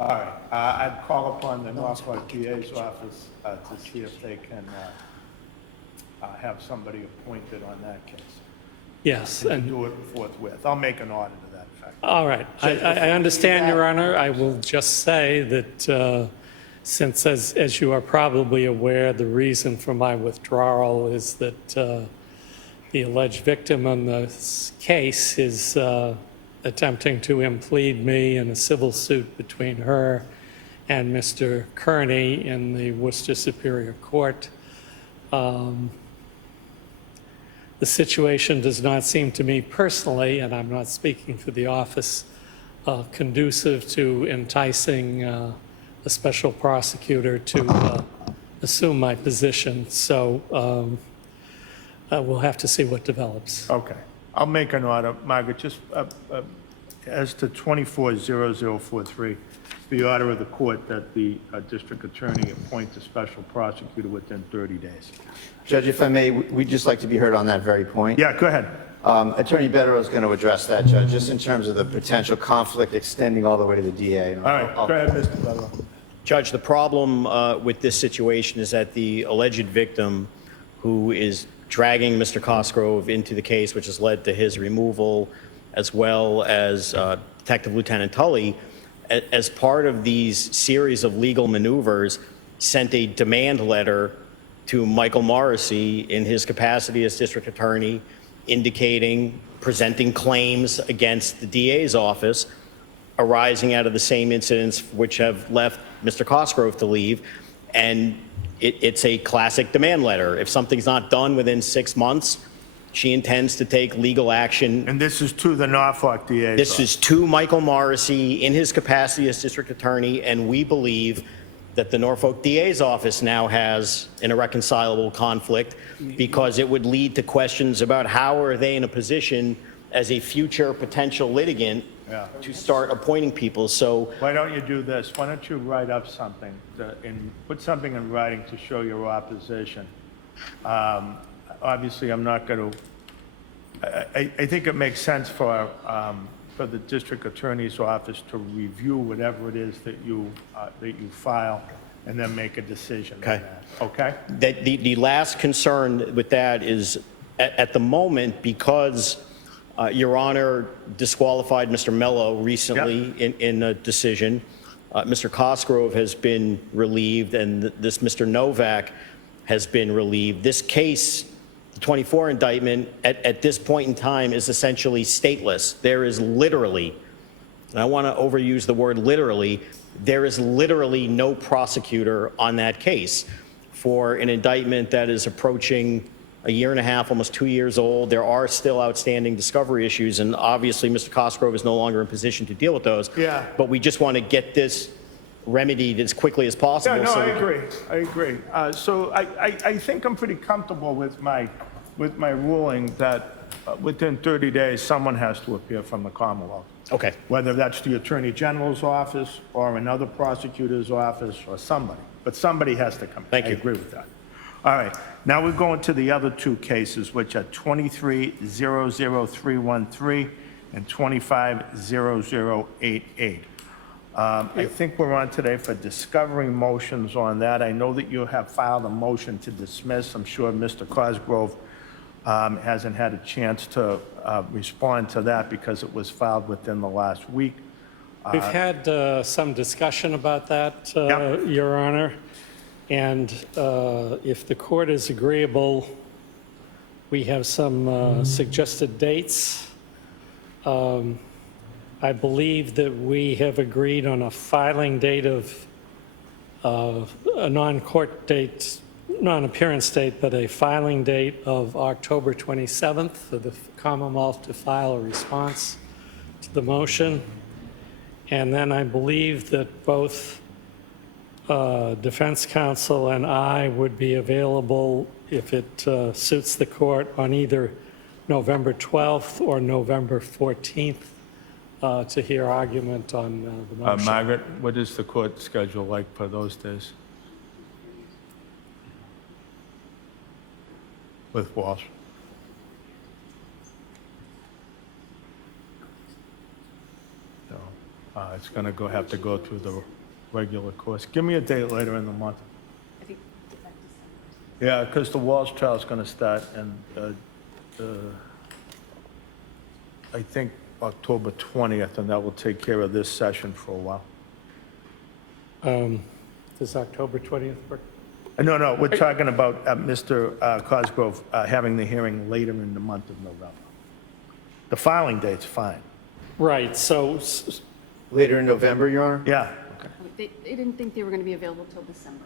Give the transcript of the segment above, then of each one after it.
All right, I'd call upon the Norfolk DA's office to see if they can have somebody appointed on that case. Yes, And and, do it forthwith. I'll make an order to that effect. all right. I understand, Your Honor. I will just say that since, as you are probably aware, the reason for my withdrawal is that the alleged victim in this case is attempting to implead me in a civil suit between her and Mr. Kearney in the Worcester Superior Court. The situation does not seem to me personally, and I'm not speaking for the office, conducive to enticing a special prosecutor to assume my position. So we'll have to see what develops. Okay, I'll make an order. Margaret, just as to 240043, the order of the court that the district attorney appoint a special prosecutor within 30 days. Judge, if I may, we'd just like to be heard on that very point. Yeah, go ahead. Attorney Betterow is going to address that, Judge, just in terms of the potential conflict extending all the way to the DA. All right, go ahead, Mr. Betterow. Judge, the problem with this situation is that the alleged victim, who is dragging Mr. Cosgrove into the case, which has led to his removal, as well as Detective Lieutenant Tully, as part of these series of legal maneuvers, sent a demand letter to Michael Morrissey in his capacity as district attorney, indicating, presenting claims against the DA's office arising out of the same incidents which have left Mr. Cosgrove to leave. And it's a classic demand letter. If something's not done within 6 months, she intends to take legal action. And this is to the Norfolk DA. This is to Michael Morrissey in his capacity as district attorney, and we believe that the Norfolk DA's office now has an irreconcilable conflict because it would lead to questions about how are they in a position as a future potential litigant to start appointing people. So why don't you do this? Why don't you write up something and put something in writing to show your opposition? Obviously, I'm not going to. I think it makes sense for the district attorney's office to review whatever it is that you file, and then make a decision. Okay. On that. Okay. The last concern with that is, at the moment, because Your Honor disqualified Mr. Mello recently in a decision, Mr. Cosgrove has been relieved, and this Mr. Novak has been relieved. This case, the 24 indictment, at this point in time is essentially stateless. There is literally, and I want to overuse the word literally, there is literally no prosecutor on that case for an indictment that is approaching a year and a half, almost 2 years old. There are still outstanding discovery issues, and obviously Mr. Cosgrove is no longer in position to deal with those. Yeah. But we just want to get this remedied as quickly as possible. Yeah, no, so I agree. I agree. So I think I'm pretty comfortable with my ruling that within 30 days, someone has to appear from the Commonwealth. Okay. Whether that's the Attorney General's office or another prosecutor's office or somebody. But somebody has to come. Thank you. I agree with that. All right. Now we're going to the other two cases, which are 23-00313 and 25-0088. I think we're on today for discovery motions on that. I know that you have filed a motion to dismiss. I'm sure Mr. Cosgrove hasn't had a chance to respond to that because it was filed within the last week. We've had some discussion about that, Your Honor, and if the court is agreeable, we have some suggested dates. I believe that we have agreed on a filing date of a non-court date, non-appearance date, but a filing date of October 27th for the Commonwealth to file a response to the motion. And then I believe that both defense counsel and I would be available if it suits the court on either November 12th or November 14th to hear argument on the motion. Margaret, what is the court schedule like for those days? With Walsh? No. It's going to have to go through the regular course. Give me a date later in the month. I think Yeah, because the Walsh trial is going to start in, I think, October 20th, and that will take care of this session for a while. Does October 20th work? No, we're talking about Mr. Cosgrove having the hearing later in the month of November. The filing date's fine. Right, so, Later in November, Your Honor? Yeah, okay. they didn't think they were going to be available till December.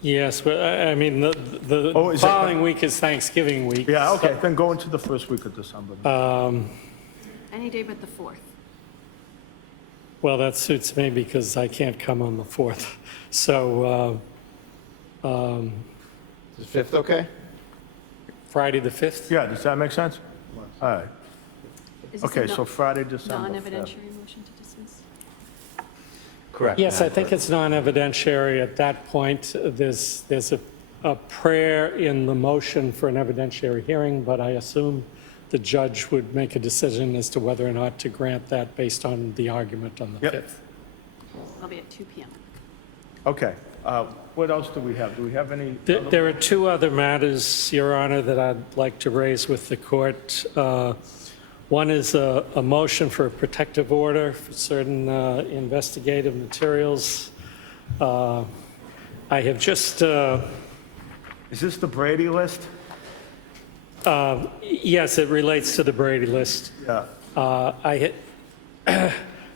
yes, but I mean, Oh, the is it- following week is Thanksgiving week. Yeah, okay, then go into the first week of December. Any day but the 4th. Well, that suits me because I can't come on the 4th. So Is the 5th okay? Friday, the 5th? Yeah, does that make sense? All right. Is this a Okay, so Friday, December 5th. non-evidentiary motion to dismiss? Correct. Yes, I Madam think Clerk. it's non-evidentiary at that point. There's a prayer in the motion for an evidentiary hearing, but I assume the judge would make a decision as to whether or not to grant that based on the argument on the Yep. 5th. It'll be at 2 PM. Okay, what else do we have? Do we have any? There are two other matters, Your Honor, that I'd like to raise with the court. One is a motion for a protective order for certain investigative materials. I have just, Is this the Brady list? yes, it relates to the Brady list. Yeah. I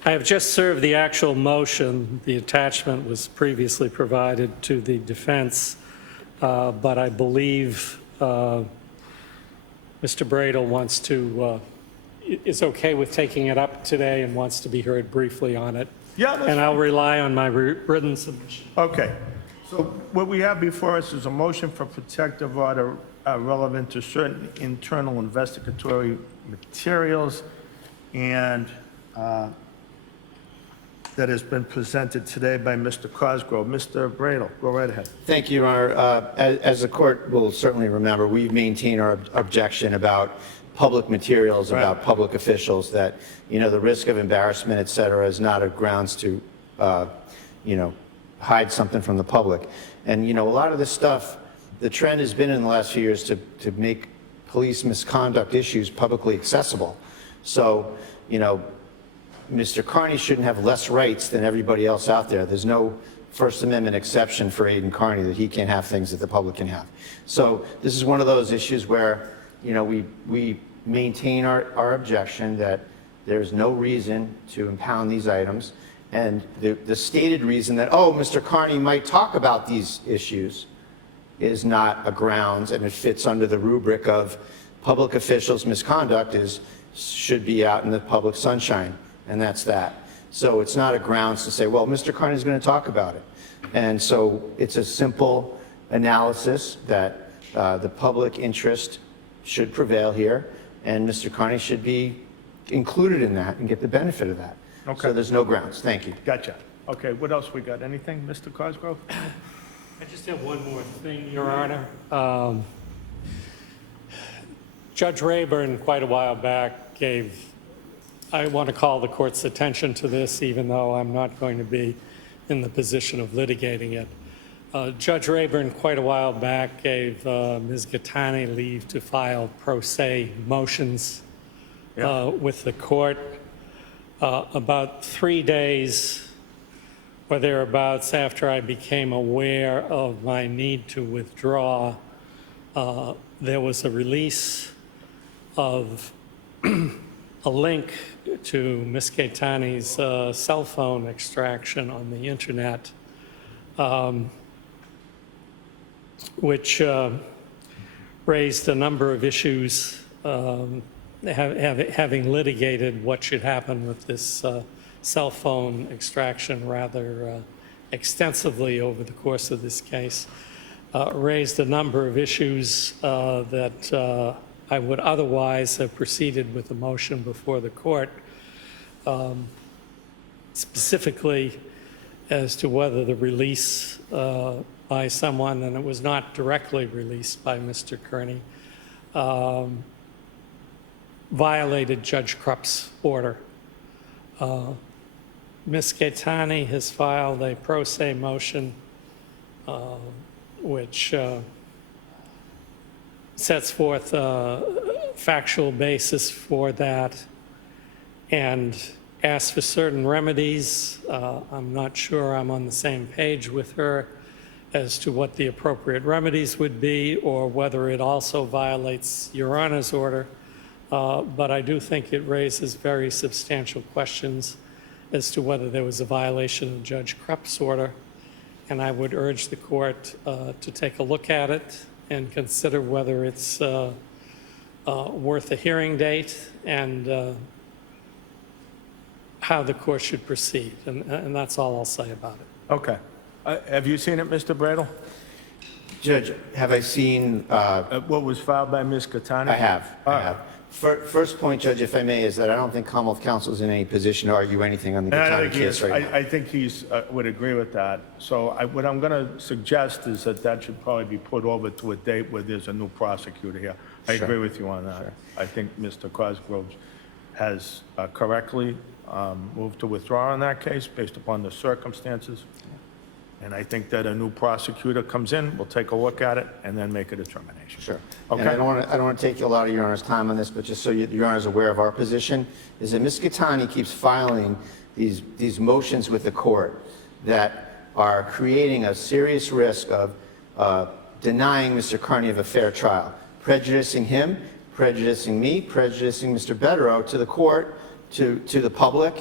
have just served the actual motion. The attachment was previously provided to the defense, but I believe Mr. Bradel wants to, is okay with taking it up today and wants to be heard briefly on it. Yeah, And that's, I'll rely on my written submission. okay. So what we have before us is a motion for protective order relevant to certain internal investigatory materials, and that has been presented today by Mr. Cosgrove. Mr. Bradel, go right ahead. Thank you, Your Honor. As the court will certainly remember, we maintain our objection about public materials, about Right. public officials, that, the risk of embarrassment, et cetera, is not a grounds to, hide something from the public. And, a lot of this stuff, the trend has been in the last few years to make police misconduct issues publicly accessible. So, Mr. Kearney shouldn't have less rights than everybody else out there. There's no First Amendment exception for Aidan Kearney that he can't have things that the public can have. So this is one of those issues where, we maintain our objection that there's no reason to impound these items. And the stated reason that, Mr. Kearney might talk about these issues is not a grounds, and it fits under the rubric of public officials' misconduct should be out in the public sunshine. And that's that. So it's not a grounds to say, well, Mr. Kearney's going to talk about it. And so it's a simple analysis that the public interest should prevail here, and Mr. Kearney should be included in that and get the benefit of that. Okay. So there's no grounds. Thank you. Gotcha. Okay, what else we got? Anything, Mr. Cosgrove? I just have one more thing, Your Honor. Judge Rayburn, quite a while back, I want to call the court's attention to this, even though I'm not going to be in the position of litigating it. Judge Rayburn, quite a while back, gave Ms. Gattani leave to file pro se motions with the court. About 3 days or thereabouts after I became aware of my need to withdraw, there was a release of a link to Ms. Gaetani's cell phone extraction on the internet, which raised a number of issues, having litigated what should happen with this cell phone extraction rather extensively over the course of this case, raised a number of issues that I would otherwise have proceeded with a motion before the court, specifically as to whether the release by someone, and it was not directly released by Mr. Kearney, violated Judge Krupp's order. Ms. Gaetani has filed a pro se motion, which sets forth a factual basis for that and asks for certain remedies. I'm not sure I'm on the same page with her as to what the appropriate remedies would be or whether it also violates Your Honor's order. But I do think it raises very substantial questions as to whether there was a violation of Judge Krupp's order. And I would urge the court to take a look at it and consider whether it's worth a hearing date and how the court should proceed. And that's all I'll say about it. Okay. Have you seen it, Mr. Bradel? Judge, have I seen, What was filed by Ms. Gaetani? I have. All I right. have. First point, Judge, if I may, is that I don't think Commonwealth Counsel is in any position to argue anything on the And I Gaetani think he case is. right now. I think he's, would agree with that. So what I'm going to suggest is that that should probably be put over to a date where there's a new prosecutor here. I Sure. agree with you on that. I think Mr. Cosgrove has correctly moved to withdraw on that case based upon the circumstances. And I think that a new prosecutor comes in, we'll take a look at it, and then make a determination. Sure. Okay. And I don't want to take a lot of Your Honor's time on this, but just so Your Honor is aware of our position, is that Ms. Gaetani keeps filing these motions with the court that are creating a serious risk of denying Mr. Kearney of a fair trial, prejudicing him, prejudicing me, prejudicing Mr. Betterow to the court, to the public,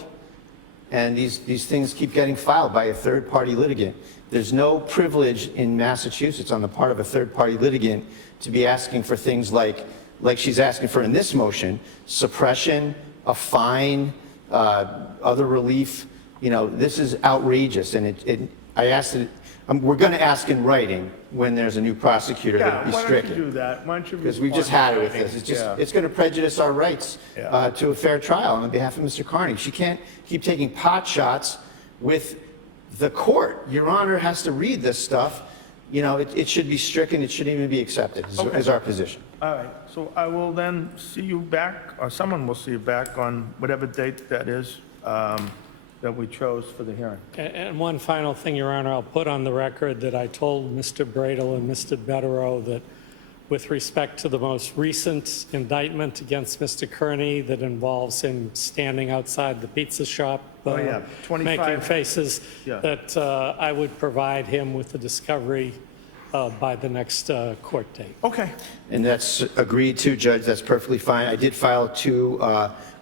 and these things keep getting filed by a third-party litigant. There's no privilege in Massachusetts on the part of a third-party litigant to be asking for things like she's asking for in this motion, suppression, a fine, other relief. You know, this is outrageous, and I asked it. We're going to ask in writing when there's a new prosecutor Yeah, to be why don't stricken. you do that? Why don't you? Because we just had it with this. It's just, Yeah. it's going to prejudice our rights Yeah. to a fair trial on behalf of Mr. Kearney. She can't keep taking pot shots with the court. Your Honor has to read this stuff. You know, it should be stricken. It shouldn't even be accepted, is our position. All right, so I will then see you back, or someone will see you back on whatever date that is that we chose for the hearing. And one final thing, Your Honor, I'll put on the record that I told Mr. Bradel and Mr. Betterow that with respect to the most recent indictment against Mr. Kearney that involves him standing outside the pizza shop Oh, yeah, 25 making faces, Yeah. that I would provide him with the discovery by the next court date. Okay, And that's agreed to, Judge. That's perfectly fine. I did file 2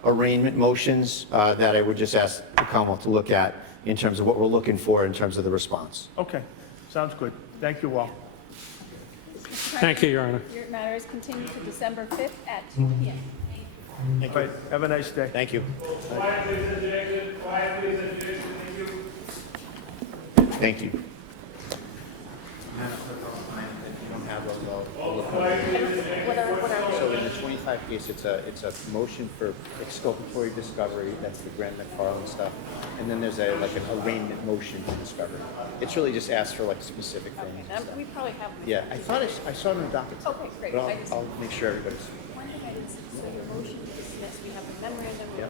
arraignment motions that I would just ask the Commonwealth to look at in terms of what we're looking for in terms of the response. okay, sounds good. Thank you all. Thank you, Your Honor. Your matter is continued to December 5th at 2 p.m. All right, have a nice day. Thank you. Quiet, please, objection. Quiet, please, objection. Thank you. Thank you. So in the 25 case, it's a motion for exculpatory discovery, that's the Grant McFarland stuff, and then there's like an arraignment motion for discovery. It's really just asked for like specific things. and stuff. We probably have them. Yeah, I thought I saw it in the docket. Okay, great. But I just- I'll make sure everybody's. One thing I didn't see, so your motion to dismiss, we have a memorandum. Yep.